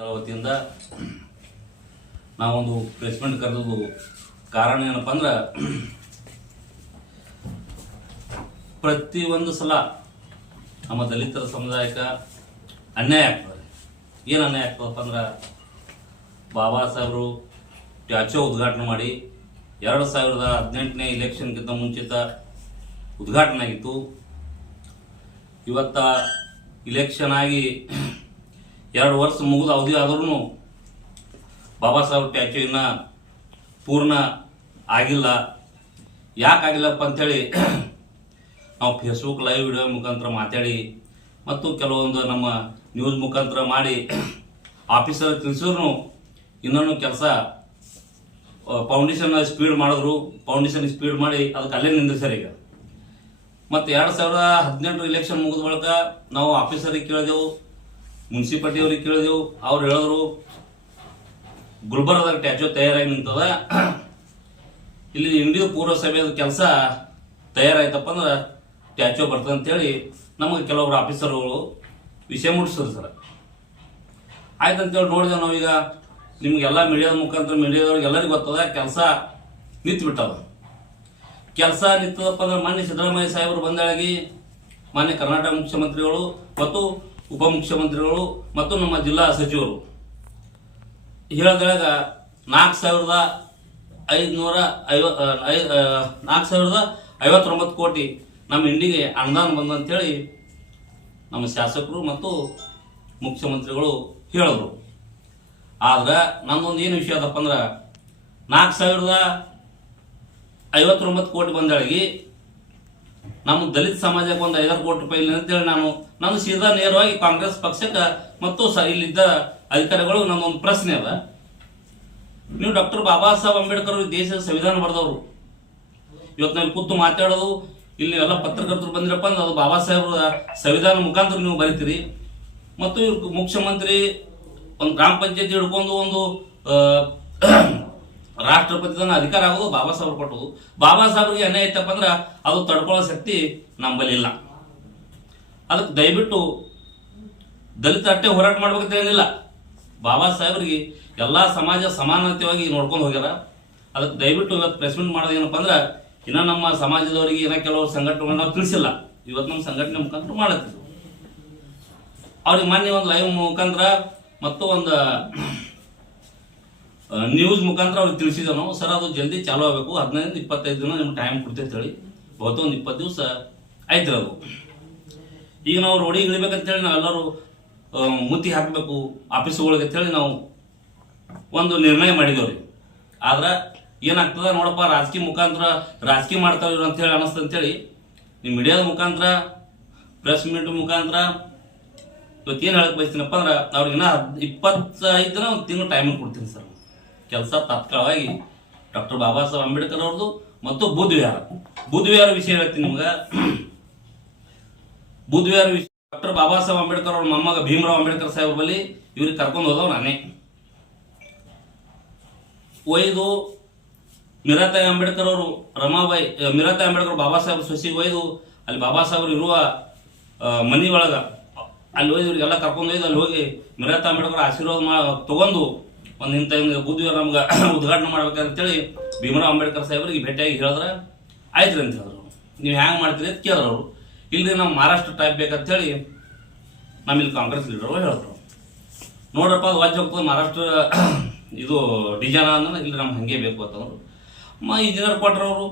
ವತಿಯಿಂದ ನಾವೊಂದು ಪ್ಲೇಸ್ಮೆಂಟ್ ಕರೆದು ಕಾರಣ ಏನಪ್ಪ ಅಂದ್ರೆ ಪ್ರತಿ ಒಂದು ಸಲ ನಮ್ಮ ದಲಿತರ ಸಮುದಾಯಕ್ಕೆ ಅನ್ಯಾಯ ಆಗ್ತದೆ. ಏನು ಅನ್ಯಾಯ ಆಗ್ತದಪ್ಪ ಅಂದ್ರೆ ಬಾಬಾ ಸಾಹೇಬರು ಟ್ಯಾಚೋ ಉದ್ಘಾಟನೆ ಮಾಡಿ ಎರಡು ಸಾವಿರದ ಹದಿನೆಂಟನೇ ಇಲೆಕ್ಷನ್ಗಿಂತ ಮುಂಚಿತ ಉದ್ಘಾಟನೆ ಆಗಿತ್ತು. ಇವತ್ತ ಇಲೆಕ್ಷನ್ ಆಗಿ ಎರಡು ವರ್ಷ ಮುಗಿದ ಅವಧಿ ಆದ್ರೂ ಬಾಬಾ ಸಾಹೇಬ್ ಟ್ಯಾಚುವಿನ ಪೂರ್ಣ ಆಗಿಲ್ಲ. ಯಾಕಾಗಿಲ್ಲಪ್ಪ ಅಂಥೇಳಿ ನಾವು ಫೇಸ್ಬುಕ್ ಲೈವ್ ವಿಡಿಯೋ ಮುಖಾಂತರ ಮಾತಾಡಿ ಮತ್ತು ಕೆಲವೊಂದು ನಮ್ಮ ನ್ಯೂಸ್ ಮುಖಾಂತರ ಮಾಡಿ ಆಫೀಸರ್ ತಿಳಿಸಿದ್ರು ಇನ್ನೊಂದು ಕೆಲಸ ಫೌಂಡೇಶನ್ ಸ್ಪೀಡ್ ಮಾಡಿದ್ರು. ಫೌಂಡೇಶನ್ ಸ್ಪೀಡ್ ಮಾಡಿ ಅದಕ್ಕೆ ಅಲ್ಲೇ ನಿಂದ್ರಿಸ್ಯಾರ ಈಗ. ಮತ್ತು ಎರಡು ಸಾವಿರದ ಹದಿನೆಂಟು ಇಲೆಕ್ಷನ್ ಮುಗಿದ ಬಳಿಕ ನಾವು ಆಫೀಸರಿಗೆ ಕೇಳಿದೆವು. ಮುನ್ಸಿಪಾಲ್ಟಿ ಅವ್ರಿಗೆ ಕೇಳಿದೆವು, ಅವ್ರು ಹೇಳಿದ್ರು ಗುಲ್ಬರ್ಗದಾಗ ಟ್ಯಾಚು ತಯಾರಾಗಿ ನಿಂತದ. ಇಲ್ಲಿ ಇಂಡಿಯಾ ಪೂರ್ವಸಭೆಯದ ಕೆಲಸ ತಯಾರಾಯ್ತಪ್ಪ ಅಂದ್ರೆ ಟ್ಯಾಚೋ ಬರ್ತದೆ ಅಂತೇಳಿ ನಮಗೆ ಕೆಲವೊಬ್ರು ಆಫೀಸರ್ಗಳು ವಿಷಯ ಮುಟ್ಟಿಸಿದ್ರು ಸರ್. ಆಯ್ತು ಅಂತೇಳಿ ನೋಡಿದೆವು ನಾವೀಗ, ನಿಮ್ಗೆಲ್ಲ ಮೀಡಿಯಾದ ಮುಖಾಂತರ ಮೀಡಿಯಾದವ್ರಿಗೆ ಎಲ್ಲರಿಗೂ ಗೊತ್ತದ, ಕೆಲಸ ನಿಂತು ಬಿಟ್ಟದ. ಕೆಲಸ ನಿಂತದಪ್ಪ ಅಂದ್ರೆ ಮಾನ್ಯ ಸಿದ್ದರಾಮಯ್ಯ ಸಾಹೇಬರು ಬಂದಾಗಿ ಮಾನ್ಯ ಕರ್ನಾಟಕ ಮುಖ್ಯಮಂತ್ರಿಗಳು ಮತ್ತು ಉಪಮುಖ್ಯಮಂತ್ರಿಗಳು ಮತ್ತು ನಮ್ಮ ಜಿಲ್ಲಾ ಸಚಿವರು. ಹೇಳಿದಾಗ ನಾಲ್ಕು ಸಾವಿರದ ಐದುನೂರ ಐವ ನಾಲ್ಕು ಸಾವಿರದ ಐವತ್ತೊಂಬತ್ತು ಕೋಟಿ ನಮ್ಮ ಇಂಡಿಗೆ ಅನುದಾನ ಬಂದಂತೇಳಿ ನಮ್ಮ ಶಾಸಕರು ಮತ್ತು ಮುಖ್ಯಮಂತ್ರಿಗಳು ಹೇಳಿದ್ರು. ಆದ್ರೆ ನಂದೊಂದು ಏನು ವಿಷಯ ಅದಪ್ಪ ಅಂದ್ರೆ ನಾಲ್ಕು ಸಾವಿರದ ಐವತ್ತೊಂಬತ್ತು ಕೋಟಿ ಬಂದಾಳಿಗೆ ನಮ್ಮ ದಲಿತ ಸಮಾಜಕ್ಕೆ ಒಂದು ಐದಾರು ಕೋಟಿ ರೂಪಾಯಿ ಇಲ್ಲ ಅಂತೇಳಿ ನಾನು ನಾನು ಸೀದಾ ನೇರವಾಗಿ ಕಾಂಗ್ರೆಸ್ ಪಕ್ಷಕ್ಕೆ ಮತ್ತು ಇಲ್ಲಿದ್ದ ಅಧಿಕಾರಿಗಳು ನನ್ನೊಂದು ಪ್ರಶ್ನೆ ಅದ. ನೀವು ಡಾಕ್ಟರ್ ಬಾಬಾ ಸಾಹೇಬ್ ಅಂಬೇಡ್ಕರ್ ದೇಶದ ಸಂವಿಧಾನ ಬರೆದವರು. ಇವತ್ತು ನಾವು ಕೂತು ಮಾತಾಡೋದು, ಇಲ್ಲಿ ಎಲ್ಲ ಪತ್ರಕರ್ತರು ಬಂದಿರಪ್ಪ ಅಂದ್ರೆ ಅದು ಬಾಬಾ ಸಾಹೇಬ್ರ ಸಂವಿಧಾನ ಮುಖಾಂತರ ನೀವು ಬರಿತೀರಿ. ಮತ್ತು ಇವ್ರು ಮುಖ್ಯಮಂತ್ರಿ, ಒಂದು ಗ್ರಾಮ ಪಂಚಾಯತಿ ಹಿಡ್ಕೊಂಡು ಒಂದು ರಾಷ್ಟ್ರಪತಿ ಅಧಿಕಾರ ಆಗೋದು ಬಾಬಾ ಸಾಹೇಬ್ರು ಕೊಟ್ಟದು ಬಾಬಾ ಸಾಹೇಬ್ರಿಗೆ ಅನ್ಯಾಯ ಇತ್ತಪ್ಪ ಅಂದ್ರೆ ಅದು ತಡ್ಕೊಳ್ಳೋ ಶಕ್ತಿ ನಂಬಲಿಲ್ಲ ಅದಕ್ಕೆ ದಯವಿಟ್ಟು ದಲಿತ ಅಟ್ಟೆ ಹೋರಾಟ ಮಾಡ್ಬೇಕಂತ ಏನಿಲ್ಲ. ಬಾಬಾ ಸಾಹೇಬ್ರಿಗೆ ಎಲ್ಲ ಸಮಾಜ ಸಮಾನತೆಯಾಗಿ ನೋಡ್ಕೊಂಡು ಹೋಗ್ಯಾರ. ಅದಕ್ಕೆ ದಯವಿಟ್ಟು ಇವತ್ತು ಪ್ರೆಸ್ಮೆಂಟ್ ಮಾಡೋದು ಏನಪ್ಪ ಅಂದ್ರೆ ಇನ್ನ ನಮ್ಮ ಸಮಾಜದವರಿಗೆ ಏನೋ ಕೆಲವು ಸಂಘಟನೆಗಳನ್ನ ನಾವು ತಿಳಿಸಿಲ್ಲ. ಇವತ್ತು ನಮ್ಮ ಸಂಘಟನೆ ಮುಖಾಂತರ ಮಾಡತ್ತಿದ್ವು. ಅವ್ರಿಗೆ ಮೊನ್ನೆ ಒಂದು ಲೈವ್ ಮುಖಾಂತರ ಮತ್ತು ಒಂದು ನ್ಯೂಸ್ ಮುಖಾಂತರ ಅವ್ರಿಗೆ ತಿಳಿಸಿದ ಸರ್, ಅದು ಜಲ್ದಿ ಚಾಲು ಆಗಬೇಕು. ಹದಿನೈದು ಇಪ್ಪತ್ತೈದು ದಿನ ನಿಮ್ಗೆ ಟೈಮ್ ಕೊಡ್ತೇವೆ ಹೇಳಿ. ಬಹುತೇಕ ಒಂದು ಇಪ್ಪತ್ತು ದಿವಸ ಆಯ್ತು ಅದು. ಈಗ ನಾವು ರೋಡಿಗೆ ಇಳಿಬೇಕಂತೇಳಿ ನಾವೆಲ್ಲರೂ ಮುತ್ತಿ ಹಾಕಬೇಕು ಆಫೀಸುಗಳಿಗೆ ಅಂತೇಳಿ ನಾವು ಒಂದು ನಿರ್ಣಯ ಮಾಡಿದೇವ್ರಿ. ಆದ್ರೆ ಏನಾಗ್ತದ ನೋಡಪ್ಪ, ರಾಜಕೀಯ ಮುಖಾಂತರ ರಾಜಕೀಯ ಮಾಡ್ತಾರ ಇವ್ರು ಅಂತೇಳಿ ಅನಿಸ್ತು ಅಂತೇಳಿ ನಿಮ್ಮ ಮೀಡಿಯಾದ ಮುಖಾಂತರ ಪ್ರೆಸ್ ಮೀಟ್ ಮುಖಾಂತರ ಇವತ್ತು ಏನು ಹೇಳಕ್ ಬಯಸ್ತೀನಪ್ಪ ಅಂದ್ರೆ ಅವ್ರಿಗೆ ಇನ್ನೂ ಹದ್- ಇಪ್ಪತ್ತೈದು ದಿನ ಒಂದು ತಿಂಗಳು ಟೈಮ್ ಕೊಡ್ತೀನಿ ಸರ್. ಕೆಲಸ ತಾತ್ಕಾಲವಾಗಿ ಡಾಕ್ಟರ್ ಬಾಬಾ ಸಾಹೇಬ್ ಅಂಬೇಡ್ಕರ್ ಅವ್ರದ್ದು ಮತ್ತು ಬುದ್ಧವಿಹಾರ ಬುದ್ಧವಿಹಾರ ವಿಷಯ ಹೇಳ್ತೀನಿ ನಿಮ್ಗೆ. ಬುದ್ಧವಿಹಾರ ವಿಷಯ ಡಾಕ್ಟರ್ ಬಾಬಾ ಸಾಹೇಬ್ ಅಂಬೇಡ್ಕರ್ ಅವ್ರ ಮೊಮ್ಮಗ ಭೀಮರಾವ್ ಅಂಬೇಡ್ಕರ್ ಸಾಹೇಬ್ ಬಳಿ ಇವ್ರಿಗೆ ಕರ್ಕೊಂಡು ಹೋದವ್ ನಾನೇ. ಒಯ್ದು ಮೀರಾತಾಯಿ ಅಂಬೇಡ್ಕರ್ ಅವರು, ರಮಾಬಾಯಿ ಮಿರತಾ ಅಂಬೇಡ್ಕರ್ ಬಾಬಾ ಸಾಹೇಬ್ ಸೊಸಿಗೆ ಒಯ್ದು ಅಲ್ಲಿ ಬಾಬಾ ಸಾಹೇಬ್ರು ಇರುವ ಮನೆ ಒಳಗ ಅಲ್ಲಿ ಹೋಗಿ ಇವ್ರಿಗೆಲ್ಲ ಕರ್ಕೊಂಡು ಹೋಗಿ ಅಲ್ಲಿ ಹೋಗಿ ಮಿರತಾ ಅಂಬೇಡ್ಕರ್ ಆಶೀರ್ವಾದ ತಗೊಂಡು ಒಂದು ಇಂಥ ಹಿಂಗೆ ನಮ್ಗೆ ಉದ್ಘಾಟನೆ ಮಾಡ್ಬೇಕಂತೇಳಿ ಭೀಮರಾವ್ ಅಂಬೇಡ್ಕರ್ ಸಾಹೇಬ್ರಿಗೆ ಭೇಟಿಯಾಗಿ ಹೇಳಿದ್ರೆ ಆಯ್ತು ಅಂತ ಹೇಳಿದ್ರು. ನೀವು ಹ್ಯಾಂಗೆ ಮಾಡ್ತೀರಿ ಅಂತ ಕೇಳಿದ್ರು ಅವರು. ಇಲ್ರಿ ನಾವು ಮಹಾರಾಷ್ಟ್ರ ಟೈಪ್ ಬೇಕಂತೇಳಿ ನಮ್ಮಲ್ಲಿ ಕಾಂಗ್ರೆಸ್ ಲೀಡರ್ ಹೇಳಿದ್ರು. ನೋಡ್ರಪ್ಪ, ಅದು ವಾಜ್ಯ ಹೋಗ್ತದೆ, ಮಹಾರಾಷ್ಟ್ರ ಇದು ಡಿಜಾನ ಅಂದ್ರೆ ಇಲ್ಲಿ ನಮ್ಗೆ ಹಂಗೆ ಬೇಕು ಅಂತಂದ್ರು ಮ, ಇಂಜಿನಿಯರ್ ಕೊಟ್ರವರು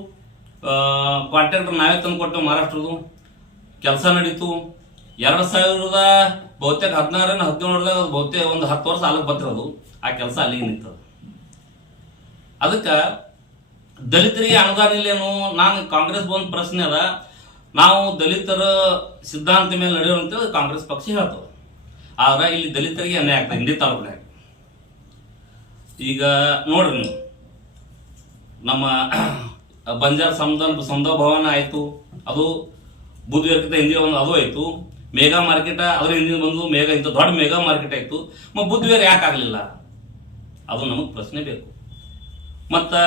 ಕಾಂಟ್ರಾಕ್ಟರ್ ನಾವೇ ತಂದು ಕೊಟ್ಟು ಮಹಾರಾಷ್ಟ್ರದು. ಕೆಲಸ ನಡೀತು. ಎರಡು ಸಾವಿರದ ಬಹುತೇಕ ಹದಿನಾರನ ಹದಿನೇಳದಾಗ ಬಹುತೇಕ ಒಂದು ಹತ್ತು ವರ್ಷ ಆಲಕ್ಕೆ ಬತ್ತಿರೋದು ಆ ಕೆಲಸ ಅಲ್ಲಿಗೆ ನಿಂತದ ಅದಕ್ಕೆ ದಲಿತರಿಗೆ ಅನುದಾನ ಇಲ್ಲೇನು? ನಾನು ಕಾಂಗ್ರೆಸ್ ಬಂದ ಪ್ರಶ್ನೆ ಅದ. ನಾವು ದಲಿತರ ಸಿದ್ಧಾಂತ ಮೇಲೆ ನಡೆಯೋರು ಕಾಂಗ್ರೆಸ್ ಪಕ್ಷ ಹೇಳ್ತದೆ. ಆದ್ರೆ ಇಲ್ಲಿ ದಲಿತರಿಗೆ ಅನ್ಯಾಯ ಆಗ್ತದೆ, ಹಿಂದಿ ತಾಲೂಕಿನಾಗ ಈಗ ನೋಡ್ರಿ ನೀವು. ನಮ್ಮ ಬಂಜಾರ ಸಮುದಾಯ ಸಮುದಾಯ ಭವನ ಆಯಿತು. ಅದು ಬುದ್ಧವಿರ್ಕಿತ ಹಿಂದಿ ಒಂದು ಅದು ಆಯಿತು. ಮೇಗಾ ಮಾರ್ಕೆಟ್, ಅದ್ರ ಹಿಂದಿನ ಬಂದು ಮೇಘ, ಇಂಥ ದೊಡ್ಡ ಮೇಗಾ ಮಾರ್ಕೆಟ್ ಆಯಿತು. ಮತ್ತು ಬುದ್ಧಿವೇರ್ ಯಾಕೆ ಆಗಲಿಲ್ಲ? ಅದು ನಮಗೆ ಪ್ರಶ್ನೆ ಬೇಕು. ಮತ್ತು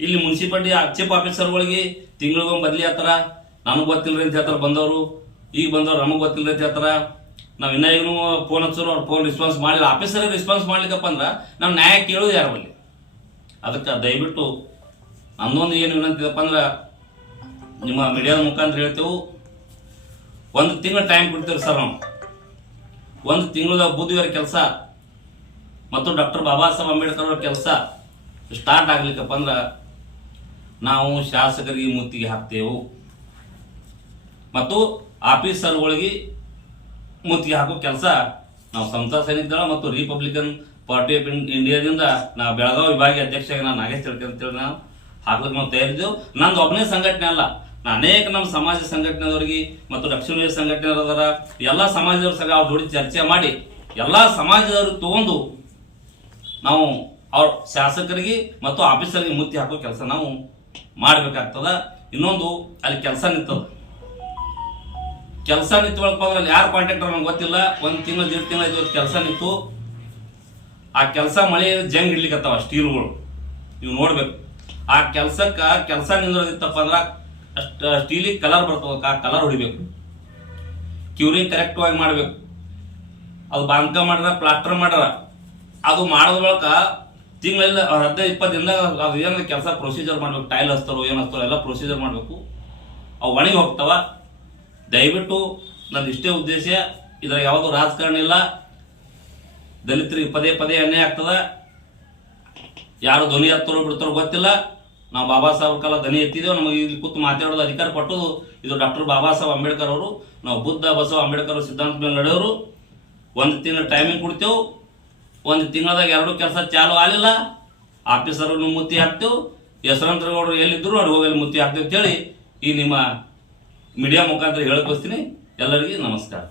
ಇಲ್ಲಿ ಮುನ್ಸಿಪಾಲ್ಟಿ ಚೀಫ್ ಆಫೀಸರ್ಗಳಿಗೆ ತಿಂಗಳಿಗೊಮ್ಮೆ ಬದಲಿ ಆತರ, ನನಗೆ ಗೊತ್ತಿಲ್ಲರಿ ಅಂತ ಹೇಳ್ತಾರ ಬಂದವರು. ಈಗ ಬಂದವ್ರು ನಮಗೆ ಗೊತ್ತಿಲ್ಲ ಅಂತ ಹೇಳ್ತಾರ. ನಾವು ಇನ್ನ ಏನು ಫೋನ್ ಹಚ್ಚರು, ಅವ್ರು ಫೋನ್ ರೆಸ್ಪಾನ್ಸ್ ಮಾಡಿಲ್ಲ. ಆಫೀಸರೇ ರೆಸ್ಪಾನ್ಸ್ ಮಾಡ್ಲಿಕ್ಕಪ್ಪ ಅಂದ್ರೆ ನಾವು ನ್ಯಾಯ ಕೇಳೋದು ಯಾರ ಬಲ್ಲಿ? ಅದಕ್ಕೆ ದಯವಿಟ್ಟು ಅಂದೊಂದು ಏನು ವಿನಂತಿ ಇದಪ್ಪ ಅಂದ್ರೆ, ನಿಮ್ಮ ಮೀಡಿಯಾದ ಮುಖಾಂತರ ಹೇಳ್ತೇವೆ. ಒಂದು ತಿಂಗಳು ಟೈಮ್ ಕೊಡ್ತೀವಿ ಸರ್ ನಾವು. ಒಂದು ತಿಂಗಳ ಬುದ್ಧಿವಾರ ಕೆಲಸ. ಮತ್ತು ಡಾಕ್ಟರ್ ಬಾಬಾ ಸಾಹೇಬ್ ಅಂಬೇಡ್ಕರ್ ಅವ್ರ ಕೆಲಸ ಸ್ಟಾರ್ಟ್ ಆಗ್ಲಿಕ್ಕಪ್ಪ ಅಂದ್ರೆ ನಾವು ಶಾಸಕರಿಗೆ ಮುತ್ತಿಗೆ ಹಾಕ್ತೇವೆ. ಮತ್ತು ಆಫೀಸರ್ಗಳಿಗೆ ಮುತ್ತಿಗೆ ಹಾಕೋ ಕೆಲಸ ನಾವು ಸಮತಾ ಸೈನಿಕ ಮತ್ತು ರಿಪಬ್ಲಿಕನ್ ಪಾರ್ಟಿ ಆಫ್ ಇಂಡಿಯಾದಿಂದ ನಾವು ಬೆಳಗಾವಿ ವಿಭಾಗೀಯ ಅಧ್ಯಕ್ಷ ನಾನು ನಾಗೇಶ್ ಅಂತೇಳಿ ನಾವು ಹಾಕ್ಲಿಕ್ಕೆ ನಾವು ತಯಾರಿದ್ದೆವು. ನಂದು ಒಬ್ಬನೇ ಸಂಘಟನೆ ಅಲ್ಲ, ನಾ ಅನೇಕ ನಮ್ಮ ಸಮಾಜ ಸಂಘಟನೆಯವರಿಗೆ ಮತ್ತು ರಕ್ಷಣೆ ಸಂಘಟನೆ ಎಲ್ಲ ಸಮಾಜದವ್ರ ಸಹ ಅವ್ರ ಜೋಡಿ ಚರ್ಚೆ ಮಾಡಿ, ಎಲ್ಲ ಸಮಾಜದವ್ರಿಗೆ ತಗೊಂಡು ನಾವು ಅವ್ರ ಶಾಸಕರಿಗೆ ಮತ್ತು ಆಫೀಸರ್ಗೆ ಮುತ್ತಿ ಹಾಕೋ ಕೆಲಸ ನಾವು ಮಾಡ್ಬೇಕಾಗ್ತದ. ಇನ್ನೊಂದು ಅಲ್ಲಿ ಕೆಲಸ ನಿಂತದ. ಕೆಲಸ ನಿಂತು ಅಲ್ಲಿ ಯಾರು ಕಾಂಟ್ರಾಕ್ಟರ್ ನಂಗೆ ಗೊತ್ತಿಲ್ಲ. ಒಂದು ತಿಂಗಳು ಎರಡು ತಿಂಗಳು, ಐದು ಕೆಲಸ ನಿಂತು. ಆ ಕೆಲಸ ಮಳೆ ಜಂಗ್ ಹಿಡ್ಲಿಕ್ಕತ್ತಾವ ಸ್ಟೀಲ್ಗಳು. ನೀವು ನೋಡ್ಬೇಕು. ಆ ಕೆಲಸಕ್ಕೆ ಕೆಲಸ ನಿಂದ್ರದಿತ್ತಪ್ಪ ಅಂದ್ರೆ ಸ್ಟೀಲಿ ಸ್ಟೀಲಿಗೆ ಕಲರ್ ಬರ್ತದ ಆ ಕಲರ್ ಹೊಡಿಬೇಕು. ಕ್ಯೂರಿಂಗ್ ಕರೆಕ್ಟ್ ಆಗಿ ಮಾಡ್ಬೇಕು. ಅದು ಬಾಂಕ ಮಾಡ್ರ ಪ್ಲಾಸ್ಟರ್ ಮಾಡ್ರ ಅದು ಮಾಡಿದ ಬಳಿಕ ತಿಂಗಳೆಲ್ಲ ಹದಿನೈದು, ಇಪ್ಪತ್ತು ದಿನದಾಗ ಅದು ಏನಾದ್ರು ಕೆಲಸ ಪ್ರೊಸೀಜರ್ ಮಾಡ್ಬೇಕು ಟೈಲ್ ಹಚ್ತಾರೋ, ಏನು ಹಚ್ತಾರೋ, ಎಲ್ಲ ಪ್ರೊಸೀಜರ್ ಮಾಡಬೇಕು. ಅವು ಒಣಗಿ ಹೋಗ್ತಾವ. ದಯವಿಟ್ಟು ನನ್ನ ಇಷ್ಟೇ ಉದ್ದೇಶ, ಇದ್ರಾಗ ಯಾವುದು ರಾಜಕಾರಣ ಇಲ್ಲ. ದಲಿತರಿಗೆ ಪದೇ ಪದೇ ಅನ್ಯಾಯ ಆಗ್ತದ. ಯಾರು ಧ್ವನಿ ಹತ್ತರೋ ಬಿಡ್ತಾರೋ ಗೊತ್ತಿಲ್ಲ. ನಾವು ಬಾಬಾ ಸಾಹೇಬ್ ಕಾಲ ಧ್ವನಿ ಎತ್ತಿದ್ದೇವೆ. ನಮಗೆ ಇಲ್ಲಿ ಕೂತು ಮಾತಾಡೋದು ಅಧಿಕಾರ ಪಟ್ಟದು ಇದು ಡಾಕ್ಟರ್ ಬಾಬಾ ಸಾಹೇಬ್ ಅಂಬೇಡ್ಕರ್ ಅವರು. ನಾವು ಬುದ್ಧ, ಬಸವ ಅಂಬೇಡ್ಕರ್ ಸಿದ್ಧಾಂತ ಮೇಲೆ ನಡೆಯೋರು. ಒಂದು ತಿಂಗಳ ಟೈಮಿಂಗ್ ಕೊಡ್ತೇವೆ. ಒಂದು ತಿಂಗಳದಾಗ ಎರಡು ಕೆಲಸ ಚಾಲು ಆಗಲಿಲ್ಲ. ಆಫೀಸರ್ ಮುತ್ತಿ ಹಾಕ್ತೇವೆ ಯಶವಂತರಗೌಡರು ಎಲ್ಲಿದ್ದರು ಅವ್ರು ಹೋಗಲಿ ಮುತ್ತಿ ಹಾಕ್ತೇವೆ ಅಂತೇಳಿ ಈ ನಿಮ್ಮ ಮೀಡಿಯಾ ಮುಖಾಂತರ ಹೇಳಕ್ ಎಲ್ಲರಿಗೆ ನಮಸ್ಕಾರ.